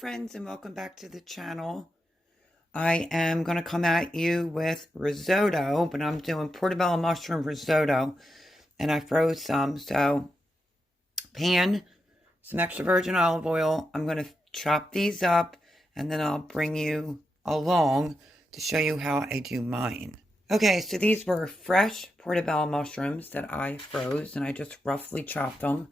friends, and welcome back to the channel. I am going to come at you with risotto, but I'm doing portobello mushroom risotto, and I froze some. So pan, some extra virgin olive oil. I'm going to chop these up, and then I'll bring you along to show you how I do mine. Okay, so these were fresh portobello mushrooms that I froze, and I just roughly chopped them.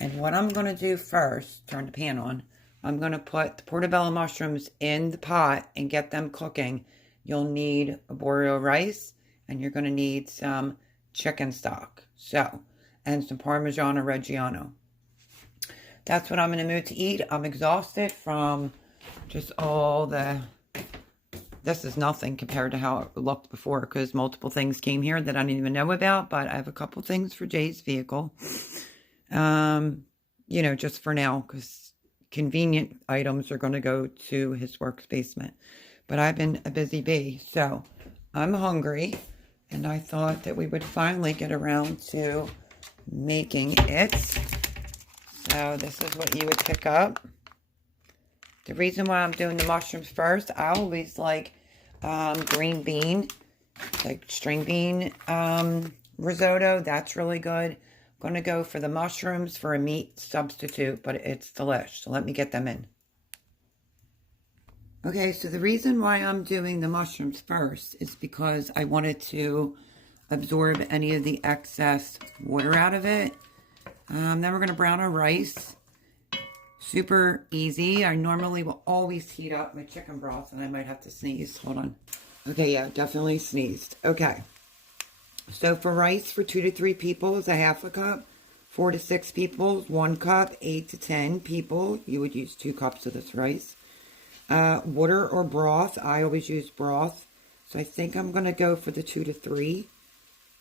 And what I'm going to do first, turn the pan on, I'm going to put the portobello mushrooms in the pot and get them cooking. You'll need a borio rice, and you're going to need some chicken stock. And some Parmigiano Reggiano. That's what I'm in the mood to eat. I'm exhausted from just all the... This is nothing compared to how it looked before, because multiple things came here that I didn't even know about, but I have a couple things for Jay's vehicle. Just for now, because convenient items are going to go to his work basement. But I've been a busy bee, so I'm hungry, and I thought that we would finally get around to making it. So this is what you would pick up. The reason why I'm doing the mushrooms first, I always like green bean, like string bean risotto. That's really good. I'm going to go for the mushrooms for a meat substitute, but it's delish. So let me get them in. Okay, so the reason why I'm doing the mushrooms first is because I wanted to absorb any of the excess water out of it. Then we're going to brown our rice. Super easy. I normally will always heat up my chicken broth, and I might have to sneeze. Hold on. Okay, yeah, definitely sneezed. Okay. So for rice for 2 to 3 people is a half a cup. 4 to 6 people is 1 cup. 8 to 10 people, you would use 2 cups of this rice. Water or broth. I always use broth. So I think I'm going to go for the 2 to 3.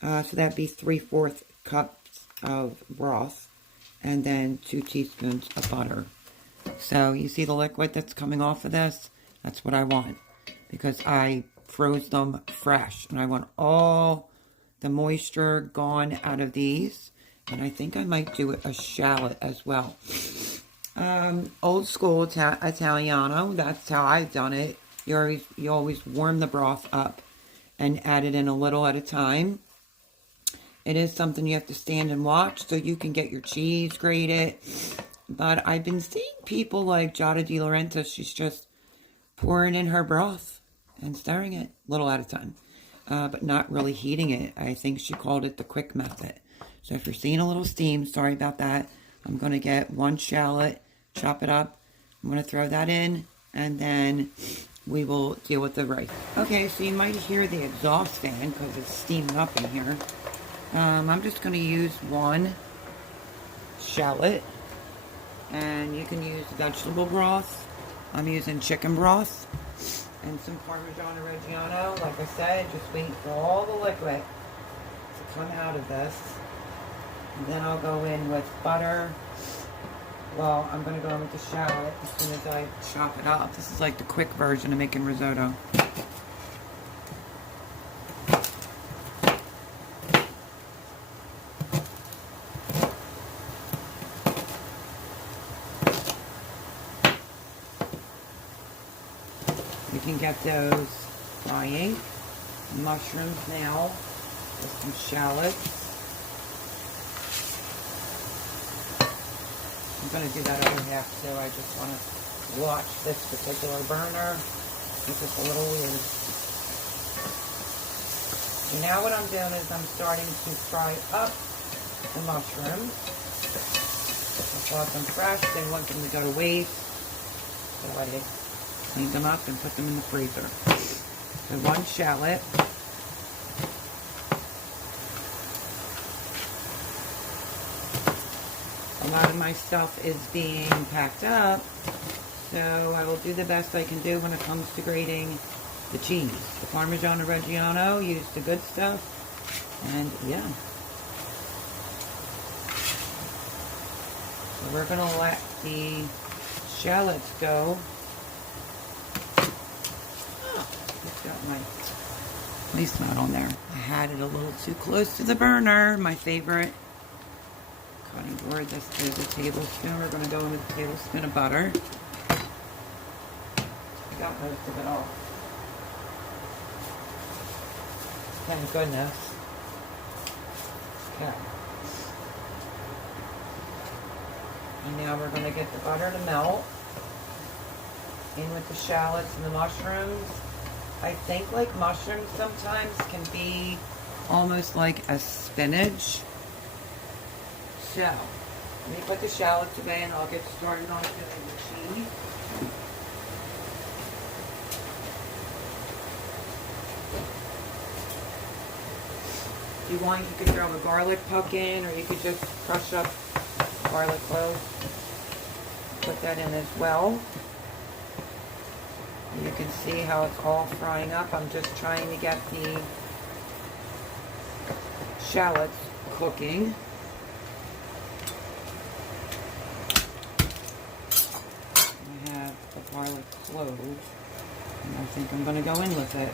So that'd be 3/4 cups of broth. And then 2 teaspoons of butter. So you see the liquid that's coming off of this? That's what I want, because I froze them fresh, and I want all the moisture gone out of these. And I think I might do a shallot as well. Old school Italiano, that's how I've done it. You always warm the broth up and add it in a little at a time. It is something you have to stand and watch so you can get your cheese grated. But I've been seeing people like Giada Di Laurentiis. She's just pouring in her broth and stirring it a little at a time. But not really heating it. I think she called it the quick method. So if you're seeing a little steam, sorry about that. I'm going to get 1 shallot, chop it up. I'm going to throw that in, and then we will deal with the rice. Okay, so you might hear the exhaust fan because it's steaming up in here. I'm just going to use 1 shallot, and you can use vegetable broth. I'm using chicken broth and some Parmigiano Reggiano. Like I said, just wait for all the liquid to come out of this. And then I'll go in with butter. Well, I'm going to go in with the shallot as soon as I chop it up. This is like the quick version of making risotto. You can get those frying. Mushrooms now with some shallots. I'm going to do that over half too. I just want to watch this particular burner. It's just a little weird. So now what I'm doing is I'm starting to fry up the mushrooms. I bought them fresh. They want them to go to waste. So I cleaned them up and put them in the freezer. So 1 shallot. A lot of my stuff is being packed up, so I will do the best I can do when it comes to grating the cheese. The Parmigiano Reggiano, use the good stuff, and yeah. So we're going to let the shallots go. It's got my place not on there. I had it a little too close to the burner. My favorite cutting board. This is a tablespoon. We're going to go in with a tablespoon of butter. got most of it off. Thank goodness. Okay. And now we're going to get the butter to melt in with the shallots and the mushrooms. I think like mushrooms sometimes can be almost like a spinach. So, let me put the shallots away and I'll get started on doing the cheese. If you want, you could throw a garlic puck in, or you could just crush up garlic cloves. Put that in as well. You can see how it's all frying up. I'm just trying to get the shallots cooking. I have the garlic cloves, and I think I'm going to go in with it.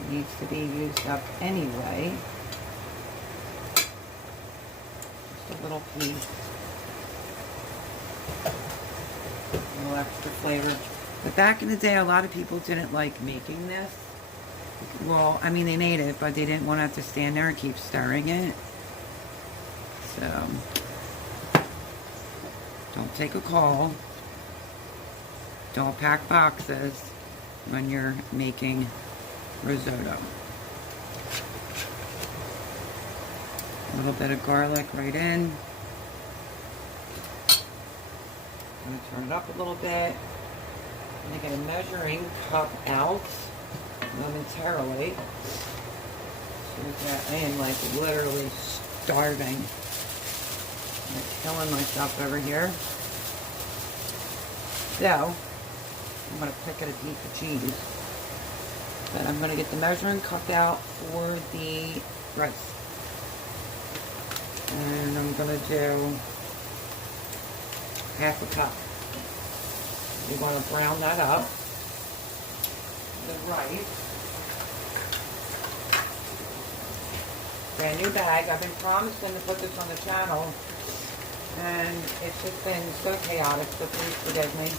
It needs to be used up anyway. Just a little piece. A little extra flavor. But back in the day, a lot of people didn't like making this. Well, I mean, they made it, but they didn't want to have to stand there and keep stirring it. So, don't take a call. Don't pack boxes when you're making risotto. A little bit of garlic right in. I'm going to turn it up a little bit. I'm going to get a measuring cup out momentarily. I am like literally starving. I'm killing myself over here. So, I'm going to pick at a piece of cheese. But I'm going to get the measuring cup out for the rice. And I'm going to do half a cup. We're going to brown that up. The rice. Brand new bag. I've been promising to put this on the channel, and it's just been so chaotic, so please forgive me.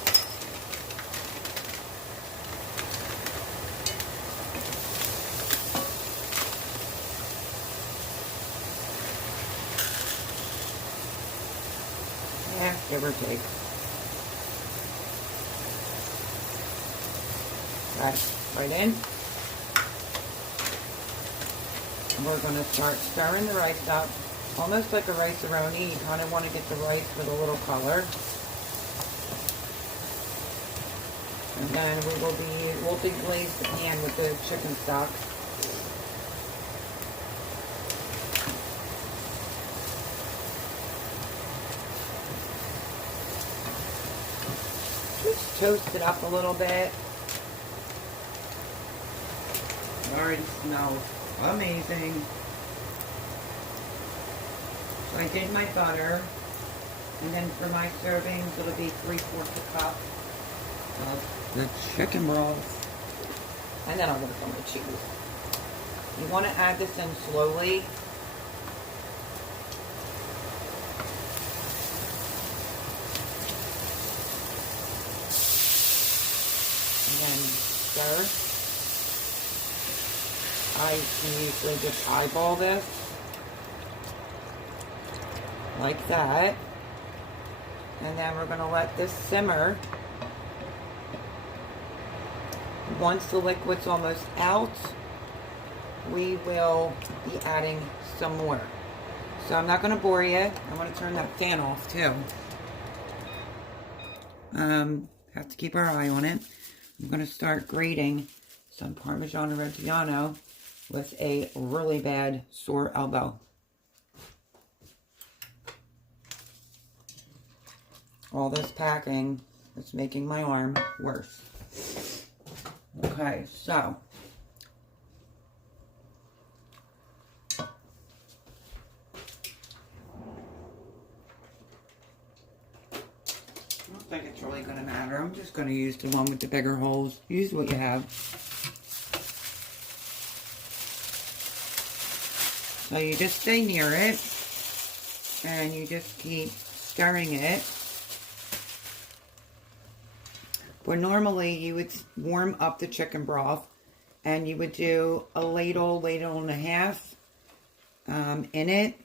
Yeah, give or take. Right in. And we're going to start stirring the rice up, almost like a rice-a-roni. You kind of want to get the rice with a little color. And then we'll deglaze the pan with the chicken stock. Just toast it up a little bit. It already smells amazing. So I did my butter, and then for my servings it'll be 3/4 cup of the chicken broth, and then I'll work on the cheese. You want to add this in slowly. And then stir. I can usually just eyeball this like that, and then we're going to let this simmer. Once the liquid's almost out, we will be adding some more. So I'm not going to bore you. I'm going to turn that fan off too. Have to keep our eye on it. I'm going to start grating some Parmesan Reggiano with a really bad sore elbow. All this packing is making my arm worse. Okay, so I don't think it's really going to matter. I'm just going to use the one with the bigger holes. Use what you have. So you just stay near it, and you just keep stirring it. where normally you would warm up the chicken broth and you would do a ladle, ladle and a half in it.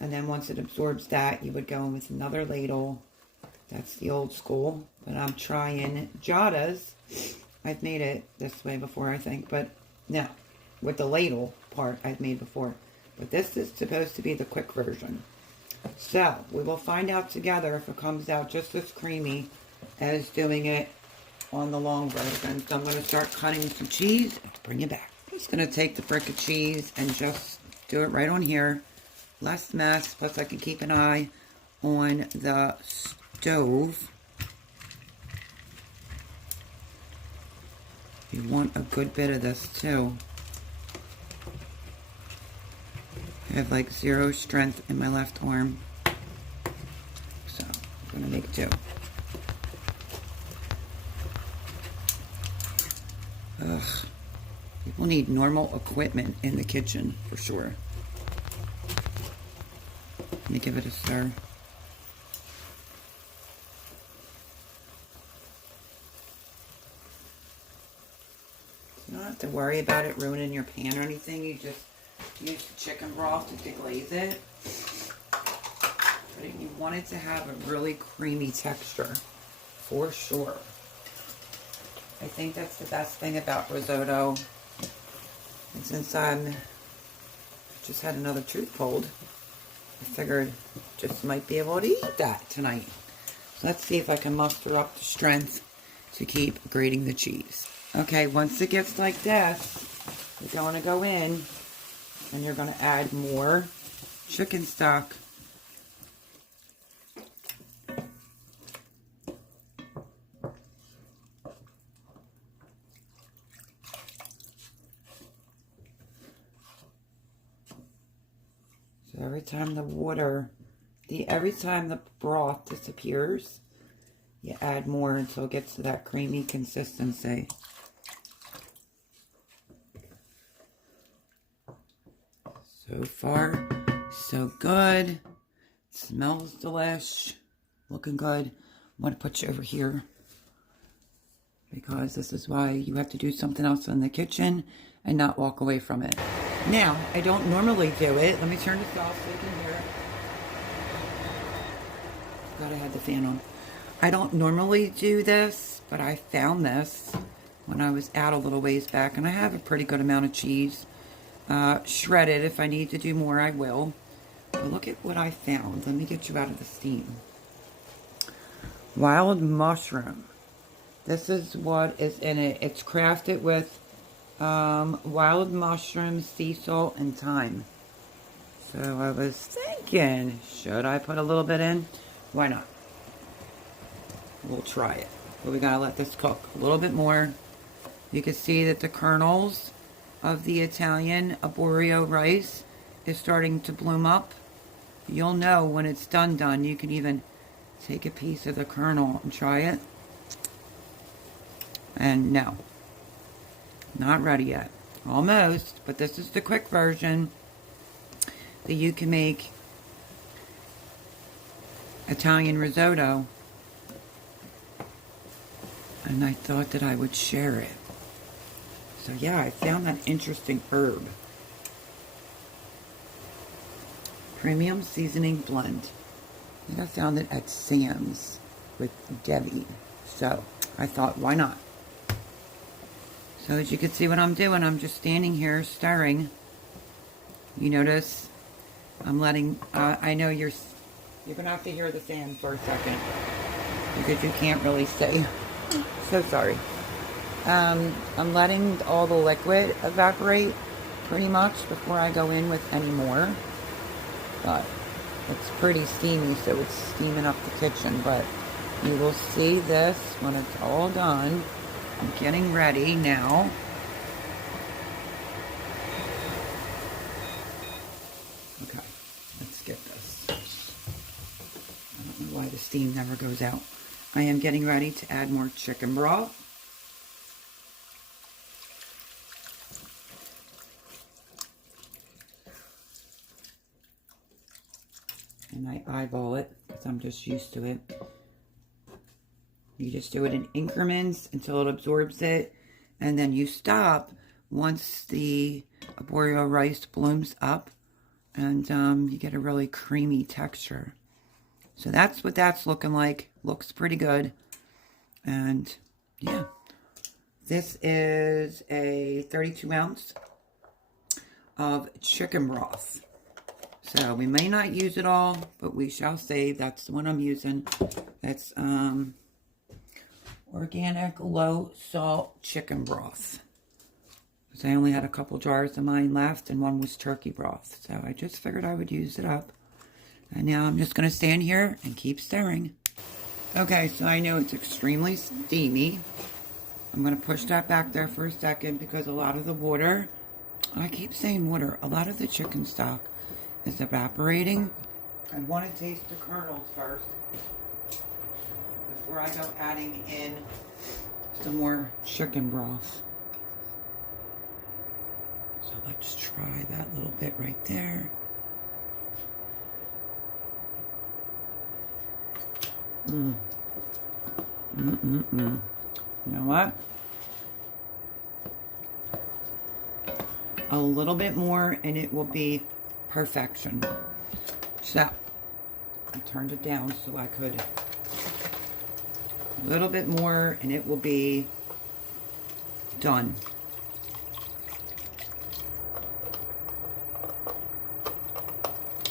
And then once it absorbs that, you would go in with another ladle. That's the old school. But I'm trying Jada's. I've made it this way before, I think. But no, with the ladle part I've made before. But this is supposed to be the quick version. So, we will find out together if it comes out just as creamy as doing it on the long version. So I'm going to start cutting some cheese and bring it back. I'm just going to take the brick of cheese and just do it right on here. Less mess, plus I can keep an eye on the stove. You want a good bit of this too. I have like zero strength in my left arm. So I'm gonna make two. Ugh. People need normal equipment in the kitchen for sure. Let me give it a stir. You don't have to worry about it ruining your pan or anything. You just use the chicken broth to deglaze it. But if you want it to have a really creamy texture, for sure. I think that's the best thing about risotto. And since I'm just had another tooth pulled, I figured just might be able to eat that tonight. So let's see if I can muster up the strength to keep grating the cheese. Okay, once it gets like this, you're going to go in and you're going to add more chicken stock. So every time every time the broth disappears, you add more until it gets to that creamy consistency. So far, so good. Smells delish. Looking good. I'm going to put you over here because this is why you have to do something else in the kitchen and not walk away from it. Now, I don't normally do it. Let me turn this off so you can hear it. Glad I had the fan on. I don't normally do this, but I found this when I was out a little ways back, and I have a pretty good amount of cheese. Shredded. If I need to do more, I will. But look at what I found. Let me get you out of the steam. Wild mushroom. This is what is in it. It's crafted with wild mushrooms, sea salt, and thyme. So I was thinking, should I put a little bit in? Why not? We'll try it. But we gotta let this cook a little bit more. You can see that the kernels of the Italian arborio rice is starting to bloom up. You'll know when it's done. You can even take a piece of the kernel and try it. And no, not ready yet. Almost, but this is the quick version that you can make Italian risotto. And I thought that I would share it. So yeah, I found that interesting herb. Premium seasoning blend. I think I found it at Sam's with Debbie. So I thought, why not? So as you can see what I'm doing, I'm just standing here stirring. You notice I'm letting, I know you're going to have to hear the fan for a second because you can't really see. So sorry. I'm letting all the liquid evaporate pretty much before I go in with any more. But it's pretty steamy, so it's steaming up the kitchen. But you will see this when it's all done. I'm getting ready now. Okay, let's get this. I don't know why the steam never goes out. I am getting ready to add more chicken broth. And I eyeball it because I'm just used to it. You just do it in increments until it absorbs it, and then you stop once the arborio rice blooms up, and you get a really creamy texture. So that's what that's looking like. Looks pretty good. And yeah, this is a 32 ounce of chicken broth. So we may not use it all, but we shall save. That's the one I'm using. That's organic low salt chicken broth. So I only had a couple jars of mine left, and one was turkey broth. So I just figured I would use it up. And now I'm just going to stand here and keep stirring. Okay, so I know it's extremely steamy. I'm going to push that back there for a second because a lot of the water, I keep saying water, a lot of the chicken stock is evaporating. I want to taste the kernels first before I go adding in some more chicken broth. So let's try that little bit right there. You know what? A little bit more and it will be perfection. So I turned it down so I could. A little bit more and it will be done.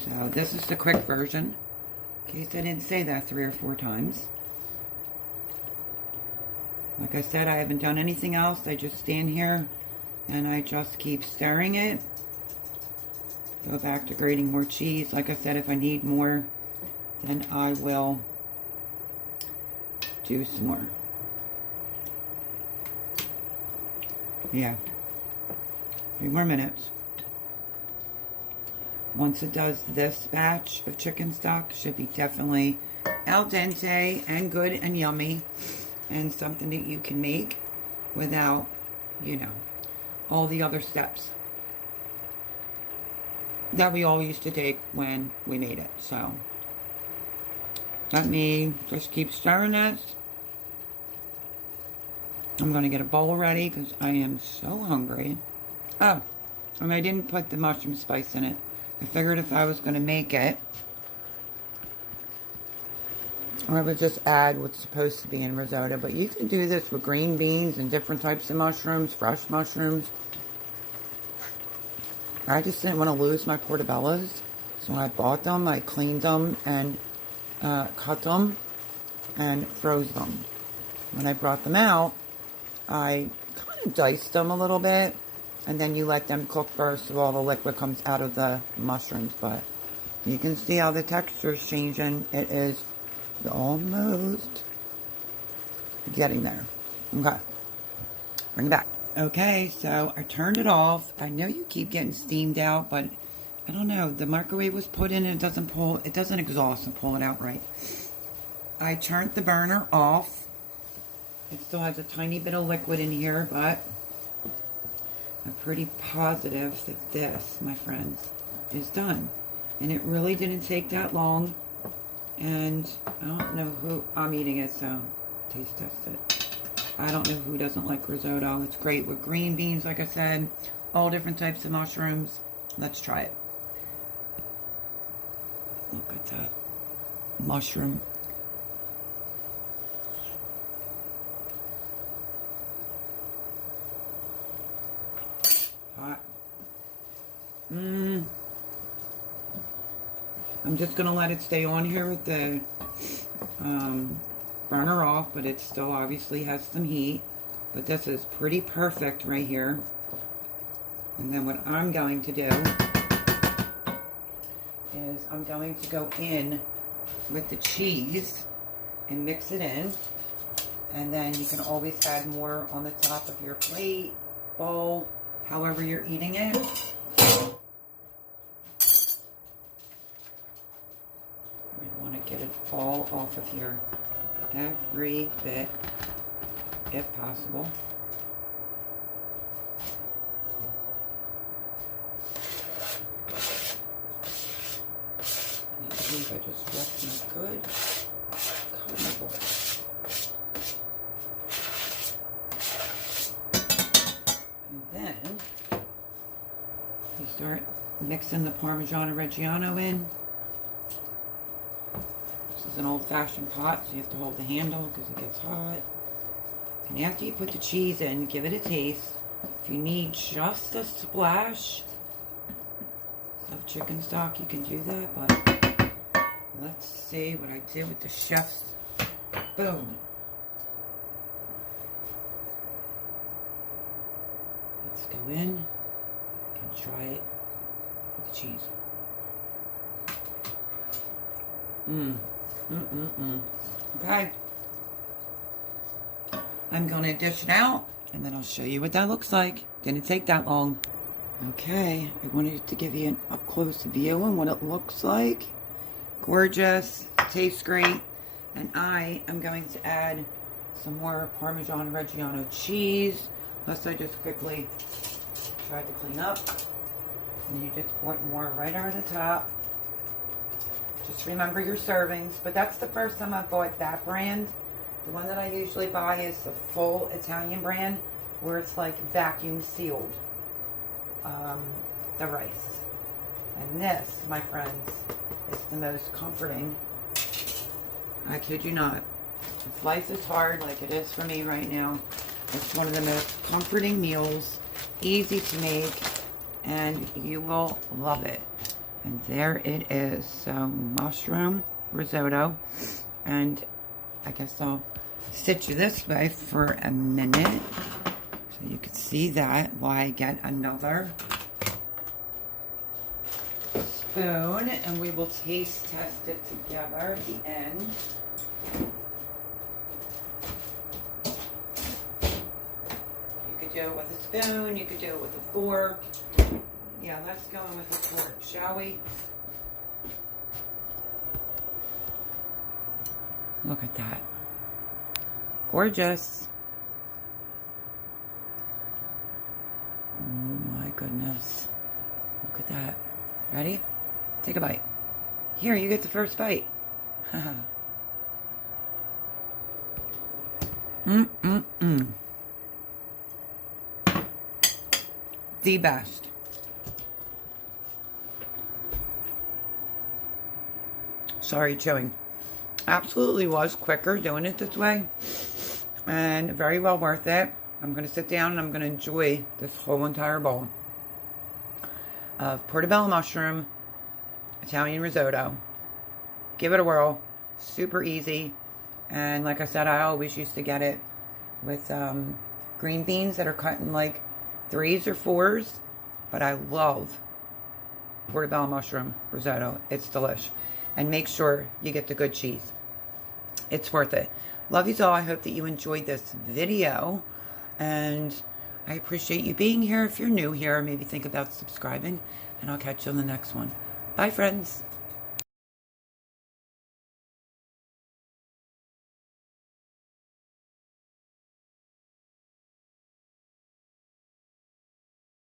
So this is the quick version. In case I didn't say that 3 or 4 times. Like I said, I haven't done anything else. I just stand here and I just keep stirring it. Go back to grating more cheese. Like I said, if I need more, then I will do some more. Yeah. 3 more minutes. Once it does this batch of chicken stock, should be definitely al dente and good and yummy, and something that you can make without, you know, all the other steps that we all used to take when we made it. So let me just keep stirring this. I'm going to get a bowl ready because I am so hungry. Oh, and I didn't put the mushroom spice in it. I figured if I was going to make it, I would just add what's supposed to be in risotto. But you can do this with green beans and different types of mushrooms, fresh mushrooms. I just didn't want to lose my portobellos. So when I bought them, I cleaned them and cut them and froze them. When I brought them out, I kind of diced them a little bit. And then you let them cook first so all the liquid comes out of the mushrooms. But you can see how the texture is changing. It is almost getting there. Okay. Bring it back. Okay, so I turned it off. I know you keep getting steamed out, but I don't know. The microwave was put in and it doesn't exhaust and pull it out right. I turned the burner off. It still has a tiny bit of liquid in here, but I'm pretty positive that this, my friends, is done. And it really didn't take that long. And I don't know who, I'm eating it, so taste test it. I don't know who doesn't like risotto. It's great with green beans, like I said. All different types of mushrooms. Let's try it. Look at that mushroom. Hot. I'm just going to let it stay on here with the burner off, but it still obviously has some heat. But this is pretty perfect right here. And then what I'm going to do is I'm going to go in with the cheese and mix it in. And then you can always add more on the top of your plate, bowl, however you're eating it. We want to get it all off of here, every bit, if possible. I believe I just left my good carnival. start mixing the Parmigiano Reggiano in. This is an old-fashioned pot, so you have to hold the handle because it gets hot. And after you put the cheese in, give it a taste. If you need just a splash of chicken stock, you can do that, but let's see what I did with the chef's spoon. Let's go in and try it with the cheese. Okay. I'm going to dish it out, and then I'll show you what that looks like. Didn't take that long. Okay, I wanted to give you an up-close view on what it looks like. Gorgeous, tastes great, and I am going to add some more Parmesan Reggiano cheese. Plus, I just quickly tried to clean up, and you just pour more right over the top. Just remember your servings, but that's the first time I bought that brand. The one that I usually buy is the full Italian brand, where it's like vacuum sealed, the rice. And this, my friends, is the most comforting. I kid you not. If life is hard like it is for me right now, it's one of the most comforting meals, easy to make, and you will love it. And there it is. So, mushroom risotto, and I guess I'll sit you this way for a minute so you can see that while I get another spoon, and we will taste test it together at the end. You could do it with a spoon, you could do it with a fork. Yeah, let's go in with a fork, shall we? Look at that. Gorgeous. Oh my goodness. Look at that. Ready? Take a bite. Here, you get the first bite. The best. Sorry, chewing. Absolutely was quicker doing it this way, and very well worth it. I'm going to sit down and I'm going to enjoy this whole entire bowl of portobello mushroom Italian risotto. Give it a whirl. Super easy. And like I said, I always used to get it with green beans that are cut in like 3s or 4s, but I love portobello mushroom risotto. It's delish. And make sure you get the good cheese. It's worth it. Love you all. I hope that you enjoyed this video. And I appreciate you being here. If you're new here, maybe think about subscribing. And I'll catch you on the next one. Bye, friends.